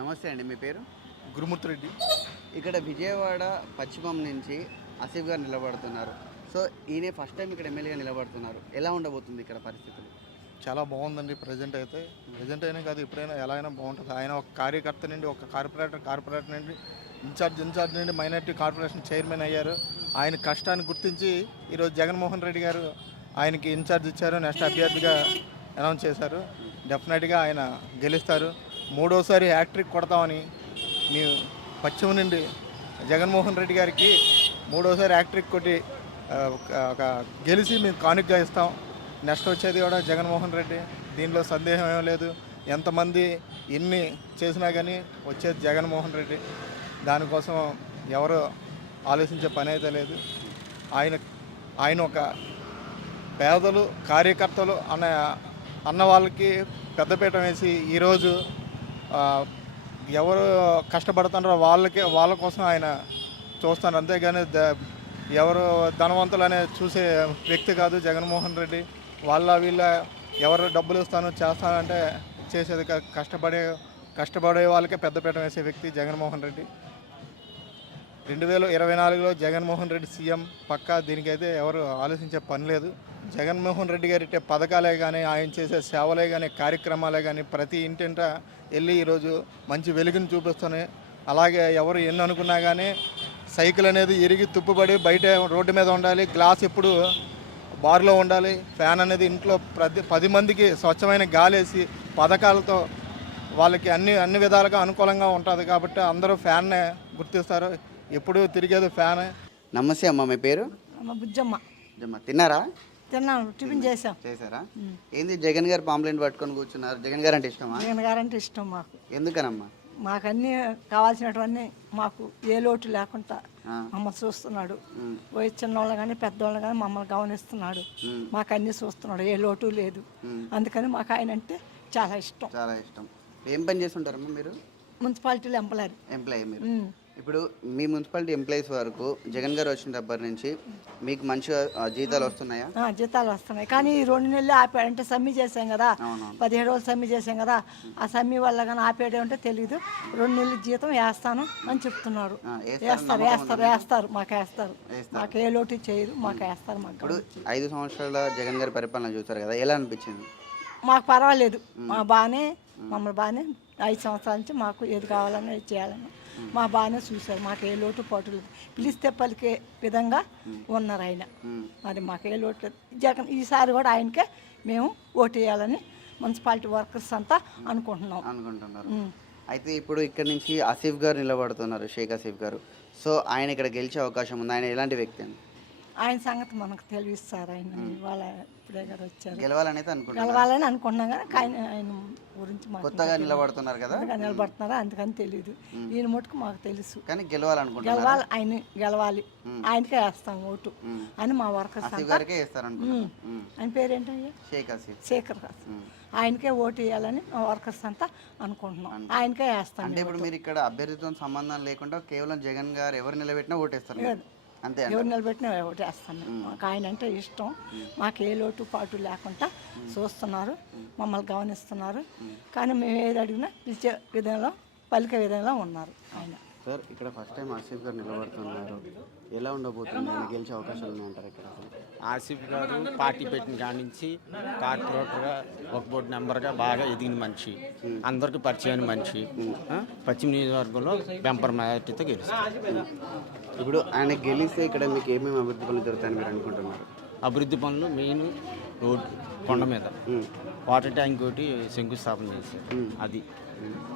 నమస్తే అండి. మీ పేరు? గురుమూర్తి రెడ్డి. ఇక్కడ విజయవాడ పశ్చిమం నుంచి ఆసిఫ్ గారు నిలబడుతున్నారు. సో ఈయన ఫస్ట్ టైం ఇక్కడ ఎమ్మెల్యేగా నిలబడుతున్నారు. ఎలా ఉండబోతుంది ఇక్కడ పరిస్థితులు? చాలా బాగుందండి. ప్రజెంట్ అయినా కాదు, ఎప్పుడైనా ఎలా అయినా బాగుంటుంది. ఆయన ఒక కార్యకర్త నుండి ఒక కార్పొరేటర్ నుండి ఇన్ఛార్జ్ నుండి మైనార్టీ కార్పొరేషన్ చైర్మన్ అయ్యారు. ఆయన కష్టాన్ని గుర్తించి ఈరోజు జగన్మోహన్ రెడ్డి గారు ఆయనకి ఇన్ఛార్జ్ ఇచ్చారు. నెక్స్ట్ అభ్యర్థిగా అనౌన్స్ చేశారు. డెఫినెట్గా ఆయన గెలుస్తారు. మూడోసారి హ్యాట్రిక్ కొడతామని మేము పశ్చిమ నుండి జగన్మోహన్ రెడ్డి గారికి మూడోసారి హ్యాట్రిక్ కొట్టి ఒక గెలిచి మేము కానుకగా ఇస్తాం. నెక్స్ట్ వచ్చేది కూడా జగన్మోహన్ రెడ్డి. దీనిలో సందేహం ఏం లేదు. ఎంతమంది ఎన్ని చేసినా కానీ వచ్చేది జగన్మోహన్ రెడ్డి. దానికోసం ఎవరు ఆలోచించే పని అయితే లేదు. ఆయన ఒక పేదలు కార్యకర్తలు అన్న వాళ్ళకి పెద్దపీట వేసి ఈరోజు ఎవరు కష్టపడుతున్నారో వాళ్ళ కోసం ఆయన చూస్తాను. అంతేగాని ఎవరు ధనవంతులు అనే చూసే వ్యక్తి కాదు జగన్మోహన్ రెడ్డి. వీళ్ళ ఎవరు డబ్బులు చేస్తానంటే చేసేది కష్టపడే వాళ్ళకే పెద్దపీట వేసే వ్యక్తి జగన్మోహన్ రెడ్డి. 2024లో జగన్మోహన్ రెడ్డి సీఎం పక్కా. దీనికైతే ఎవరు ఆలోచించే పని లేదు. జగన్మోహన్ రెడ్డి గారి పథకాలే కానీ ఆయన చేసే సేవలే కానీ కార్యక్రమాలే కానీ ప్రతి ఇంటింట వెళ్ళి ఈరోజు మంచి వెలుగుని చూపిస్తున్నాయి. అలాగే ఎవరు ఎన్ని అనుకున్నా కానీ సైకిల్ అనేది ఇరిగి తుప్పుపడి బయట రోడ్డు మీద ఉండాలి, గ్లాస్ ఎప్పుడు బార్లో ఉండాలి, ఫ్యాన్ అనేది ఇంట్లో 10 మందికి స్వచ్ఛమైన గాలి వేసి పథకాలతో వాళ్ళకి అన్ని విధాలుగా అనుకూలంగా ఉంటుంది. కాబట్టి అందరూ ఫ్యాన్నే గుర్తిస్తారు. ఎప్పుడు తిరిగేది ఫ్యాన్. నమస్తే అమ్మ. మీ పేరు? బుజ్జమ్మ. తిన్నారా? తిన్నాను, టిఫిన్ చేశారా? ఏంది జగన్ గారు పాంప్లెంట్ పట్టుకొని కూర్చున్నారు? జగన్ గారు అంటే ఇష్టమా? జగన్ గారు అంటే ఇష్టం మాకు. ఎందుకనమ్మా? మాకు అన్నీ కావాల్సినటువన్నీ మాకు ఏ లోటు లేకుండా మమ్మల్ని చూస్తున్నాడు. పోయి చిన్నవాళ్ళు కానీ పెద్దవాళ్ళు కానీ మమ్మల్ని గమనిస్తున్నాడు. మాకు అన్నీ చూస్తున్నాడు, ఏ లోటు లేదు. అందుకని మాకు ఆయన అంటే చాలా ఇష్టం. చాలా ఇష్టం. ఏం పని చేస్తుంటారమ్మా మీరు? మున్సిపాలిటీలో ఎంప్లాయీ మీరు. ఇప్పుడు మీ మున్సిపాలిటీ ఎంప్లాయీస్ వరకు జగన్ గారు వచ్చినప్పటి నుంచి మీకు మంచిగా జీతాలు వస్తున్నాయా? జీతాలు వస్తున్నాయి, కానీ 2 నెలలు ఆపాడంటే సమ్మె చేసాం కదా, 17 రోజులు సమ్మె చేసాం కదా. ఆ సమ్మె వల్ల కానీ ఆపేయడం అంటే తెలియదు. 2 నెలలు జీతం వేస్తాను అని చెప్తున్నారు. వేస్తారు మాకు ఏ లోటు చేయదు, మాకు వేస్తారు. మాకు ఇప్పుడు 5 సంవత్సరాల జగన్ గారి పరిపాలన చూస్తారు కదా, ఎలా అనిపించింది? మాకు పర్వాలేదు. మమ్మల్ని బాగానే 5 సంవత్సరాల నుంచి మాకు ఏది కావాలన్నా చేయాలన్నా మా బాగానే చూశారు. మాకు ఏ లోటు పాటు లేదు. పిలిస్తే పలికే విధంగా ఉన్నారు ఆయన. మరి మాకు ఏ లోటు లేదు. జగన్ ఈసారి కూడా ఆయనకే మేము ఓటు వేయాలని మున్సిపాలిటీ వర్కర్స్ అంతా అనుకుంటున్నారు. అయితే ఇప్పుడు ఇక్కడ నుంచి ఆసిఫ్ గారు నిలబడుతున్నారు, షేక్ ఆసిఫ్ గారు. సో ఆయన ఇక్కడ గెలిచే అవకాశం ఉంది. ఆయన ఎలాంటి వ్యక్తి అండి? ఆయన సంగతి మనకు తెలియస్తారు. ఆయన ఇవాళ ఇప్పుడే గారు వచ్చారు. గెలవాలని అనుకుంటున్నాం కానీ ఆయన గురించి కొత్తగా నిలబడుతున్నారు కదా, నిలబడుతున్నారా అందుకని తెలియదు. ఈయన మటుకు మాకు తెలుసు. కానీ ఆయన గెలవాలి, ఆయనకే వేస్తాం ఓటు అని మా వర్కర్స్ ఆయన పేరేంటయ్యా? శేఖర్. ఆయనకే ఓటు వేయాలని మా వర్కర్స్ అంతా అనుకుంటున్నాం. ఆయనకే వేస్తాం. అంటే ఇప్పుడు మీరు ఇక్కడ అభ్యర్థితో సంబంధం లేకుండా కేవలం జగన్ గారు ఎవరు నిలబెట్టినా ఓటేస్తారు? అంతే. ఎవరు నిలబెట్టినా ఓటేస్తాను. మాకు ఆయన అంటే ఇష్టం. మాకు ఏ లోటు పాటు లేకుండా చూస్తున్నారు, మమ్మల్ని గమనిస్తున్నారు. కానీ మేము ఏది అడిగినా పిలిచే విధంలో పలికే విధంగా ఉన్నారు ఆయన. సార్ ఇక్కడ ఫస్ట్ టైం ఆసిఫ్ గారు నిలబడుతున్నారు. ఎలా ఉండబోతుంది? గెలిచే అవకాశాలు ఉన్నాయంటారు ఇక్కడ? ఆసిఫ్ గారు పార్టీ పెట్టిన కాడి నుంచి కార్పొరేటర్గా ఒక బోర్డు మెంబర్గా బాగా ఎదిగిన మనిషి, అందరికీ పరిచయం మనిషి. పశ్చిమ నియోజకవర్గంలో బెంపర్ మెజార్టీతో గెలుస్తారు. ఇప్పుడు ఆయన గెలిస్తే ఇక్కడ మీకు ఏమేమి అభివృద్ధి పనులు జరుగుతాయని మీరు అనుకుంటున్నారు? అభివృద్ధి పనులు మెయిన్ రోడ్డు, కొండ మీద వాటర్ ట్యాంక్ ఒకటి శంకుస్థాపన చేశారు. అది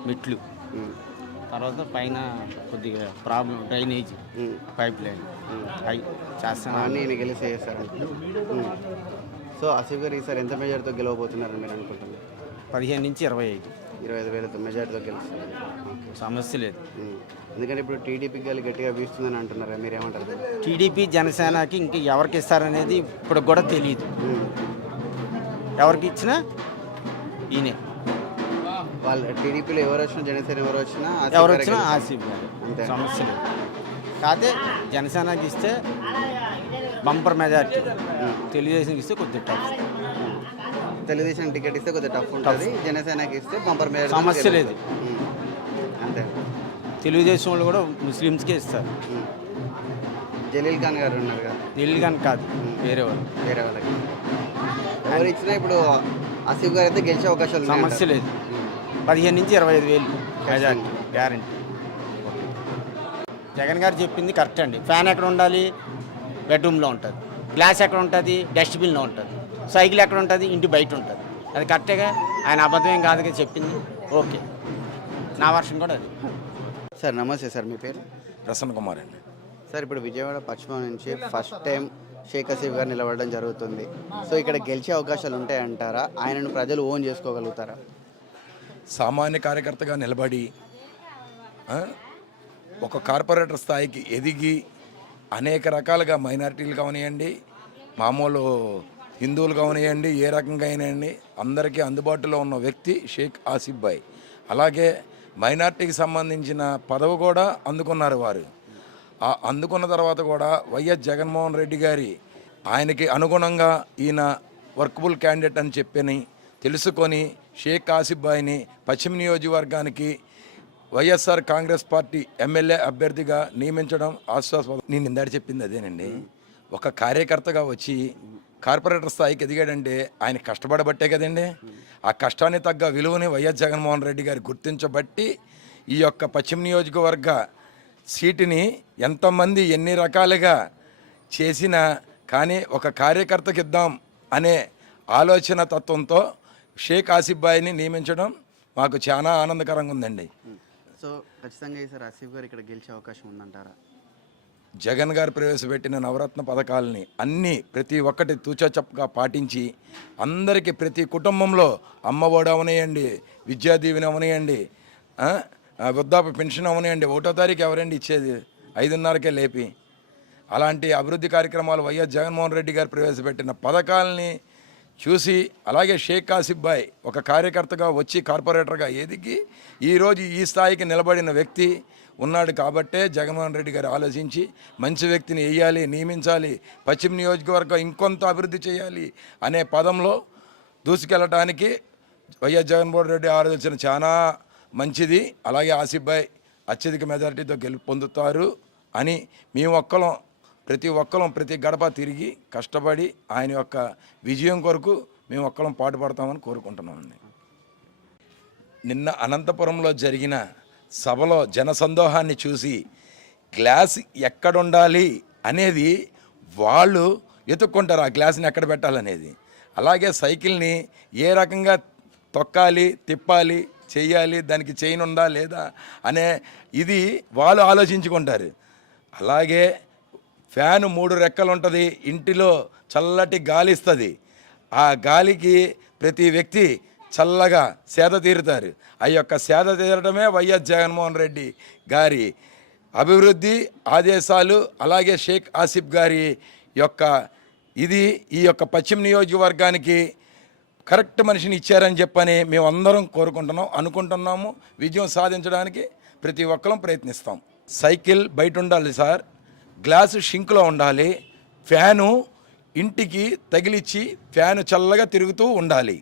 మెట్లు, తర్వాత పైన కొద్దిగా ప్రాబ్లం డ్రైనేజ్ పైప్ లైన్ అవి చేస్తాను. నేను గెలిస్తే చేస్తాను. సో ఆసిఫ్ గారు ఈసారి ఎంత మెజార్టీతో గెలవబోతున్నారని మీరు అనుకుంటున్నారు? 15 నుంచి 25. 25,000తో మెజార్టీతో గెలుస్తారు. సమస్య లేదు. ఎందుకంటే ఇప్పుడు టీడీపీకి గాలి గట్టిగా వీస్తుందని అంటున్నారు, మీరేమంటారు? టీడీపీ జనసేనకి ఇంక ఎవరికి ఇస్తారనేది ఇప్పుడు కూడా తెలియదు. ఎవరికి ఇచ్చినా ఈయనే. వాళ్ళు టీడీపీలో ఎవరు వచ్చినా జనసేన ఎవరు వచ్చినా ఆసిఫ్ గారు, సమస్య లేదు. కాకపోతే జనసేనకి ఇస్తే బంపర్ మెజార్టీ, తెలుగుదేశంకి ఇస్తే కొద్దిగా టఫ్. తెలుగుదేశం టికెట్ ఇస్తే కొద్దిగా టఫ్ ఉంటుంది, జనసేనకి ఇస్తే బంపర్ మెజార్టీ. సమస్య లేదు. తెలుగుదేశం వాళ్ళు కూడా ముస్లిమ్స్కే ఇస్తారు. జలీల్ ఖాన్ గారు ఉన్నారు కదా, వీళ్ళు కానీ కాదు, వేరే వాళ్ళు. వేరే వాళ్ళకి ఎవరు ఇచ్చినా ఇప్పుడు ఆసిఫ్ గారు అయితే గెలిచే అవకాశాలు ఉన్నాయి సమస్య లేదు. 15 నుంచి 25,000 మెజార్టీ గ్యారంటీ. జగన్ గారు చెప్పింది కరెక్ట్ అండి. ఫ్యాన్ ఎక్కడ ఉండాలి? బెడ్రూమ్లో ఉంటుంది. గ్లాస్ ఎక్కడ ఉంటుంది? డస్ట్బిన్లో ఉంటుంది. సైకిల్ ఎక్కడ ఉంటుంది? ఇంటి బయట ఉంటుంది. అది కరెక్టేగా, ఆయన అబద్ధం ఏం కాదుగా చెప్పింది. ఓకే, నా వర్షన్ కూడా అది. సార్ నమస్తే సార్, మీ పేరు? ప్రసన్న కుమార్ అండి. సార్ ఇప్పుడు విజయవాడ పశ్చిమ నుంచి ఫస్ట్ టైం షేక్ హసీఫ్ గారు నిలబడడం జరుగుతుంది. సో ఇక్కడ గెలిచే అవకాశాలు ఉంటాయంటారా? ఆయనను ప్రజలు ఓన్ చేసుకోగలుగుతారా? సామాన్య కార్యకర్తగా నిలబడి ఒక కార్పొరేటర్ స్థాయికి ఎదిగి అనేక రకాలుగా మైనారిటీలు కావనివ్వండి, మామూలు హిందువులు కావనివ్వండి, ఏ రకంగా అయినాయండి అందరికీ అందుబాటులో ఉన్న వ్యక్తి షేక్ ఆసిఫ్ భాయ్. అలాగే మైనారిటీకి సంబంధించిన పదవి కూడా అందుకున్నారు వారు. అందుకున్న తర్వాత కూడా వైఎస్ జగన్మోహన్ రెడ్డి గారి ఆయనకి అనుగుణంగా ఈయన వర్కబుల్ క్యాండిడేట్ అని చెప్పని తెలుసుకొని షేక్ ఆసిఫ్ భాయ్ని పశ్చిమ నియోజకవర్గానికి వైఎస్ఆర్ కాంగ్రెస్ పార్టీ ఎమ్మెల్యే అభ్యర్థిగా నియమించడం ఆశ్వాసపదం. నేను ఇందాక చెప్పింది అదేనండి. ఒక కార్యకర్తగా వచ్చి కార్పొరేటర్ స్థాయికి ఎదిగాడంటే ఆయన కష్టపడబట్టే కదండి. ఆ కష్టాన్ని తగ్గ విలువని వైఎస్ జగన్మోహన్ రెడ్డి గారు గుర్తించబట్టి ఈ యొక్క పశ్చిమ నియోజకవర్గ సీటుని ఎంతమంది ఎన్ని రకాలుగా చేసినా కానీ ఒక కార్యకర్తకి ఇద్దాం అనే ఆలోచన తత్వంతో షేక్ ఆసిఫ్ భాయ్ని నియమించడం మాకు చాలా ఆనందకరంగా ఉందండి. సో ఖచ్చితంగా ఈసారి ఆసిఫ్ గారు ఇక్కడ గెలిచే అవకాశం ఉందంటారా? జగన్ గారు ప్రవేశపెట్టిన నవరత్న పథకాలని అన్నీ ప్రతి ఒక్కటి తూచాచప్పగా పాటించి అందరికీ ప్రతి కుటుంబంలో అమ్మఒడి అవనియండి, విద్యా దీవెన అవనియండి, వృద్ధాప్య పెన్షన్ అవనియండి, 1వ తారీఖు ఎవరండి ఇచ్చేది? 5:30కే లేపి అలాంటి అభివృద్ధి కార్యక్రమాలు వైఎస్ జగన్మోహన్ రెడ్డి గారు ప్రవేశపెట్టిన పథకాలని చూసి అలాగే షేక్ ఆసిఫ్ భాయ్ ఒక కార్యకర్తగా వచ్చి కార్పొరేటర్గా ఎదిగి ఈరోజు ఈ స్థాయికి నిలబడిన వ్యక్తి ఉన్నాడు. కాబట్టే జగన్మోహన్ రెడ్డి గారు ఆలోచించి మంచి వ్యక్తిని వేయాలి, నియమించాలి, పశ్చిమ నియోజకవర్గం ఇంకొంత అభివృద్ధి చేయాలి అనే పదంలో దూసుకెళ్ళటానికి వైఎస్ జగన్మోహన్ రెడ్డి ఆలోచన చాలా మంచిది. అలాగే ఆసిఫ్ భాయ్ అత్యధిక మెజారిటీతో గెలుపు పొందుతారు అని మేము ప్రతి గడప తిరిగి కష్టపడి ఆయన యొక్క విజయం కొరకు మేము ఒక్కరం పాటుపడతామని కోరుకుంటున్నామండి. నిన్న అనంతపురంలో జరిగిన సభలో జనసందోహాన్ని చూసి గ్లాస్ ఎక్కడుండాలి అనేది వాళ్ళు ఎత్తుక్కుంటారు, ఆ గ్లాస్ని ఎక్కడ పెట్టాలనేది. అలాగే సైకిల్ని ఏ రకంగా తొక్కాలి, తిప్పాలి, చెయ్యాలి, దానికి చైన్ ఉందా లేదా అనే ఇది వాళ్ళు ఆలోచించుకుంటారు. అలాగే ఫ్యాను 3 రెక్కలు ఉంటుంది, ఇంటిలో చల్లటి గాలి ఇస్తుంది. ఆ గాలికి ప్రతి వ్యక్తి చల్లగా సేద తీరుతారు. ఆ యొక్క సేద తీరడమే వైఎస్ జగన్మోహన్ రెడ్డి గారి అభివృద్ధి ఆదేశాలు. అలాగే షేక్ ఆసిఫ్ గారి యొక్క ఈ యొక్క పశ్చిమ నియోజకవర్గానికి కరెక్ట్ మనిషిని ఇచ్చారని చెప్పని మేమందరం అనుకుంటున్నాము. విజయం సాధించడానికి ప్రతి ఒక్కరం ప్రయత్నిస్తాం. సైకిల్ బయట ఉండాలి సార్, గ్లాసు షింక్లో ఉండాలి, ఫ్యాను ఇంటికి తగిలిచ్చి ఫ్యాను చల్లగా తిరుగుతూ ఉండాలి.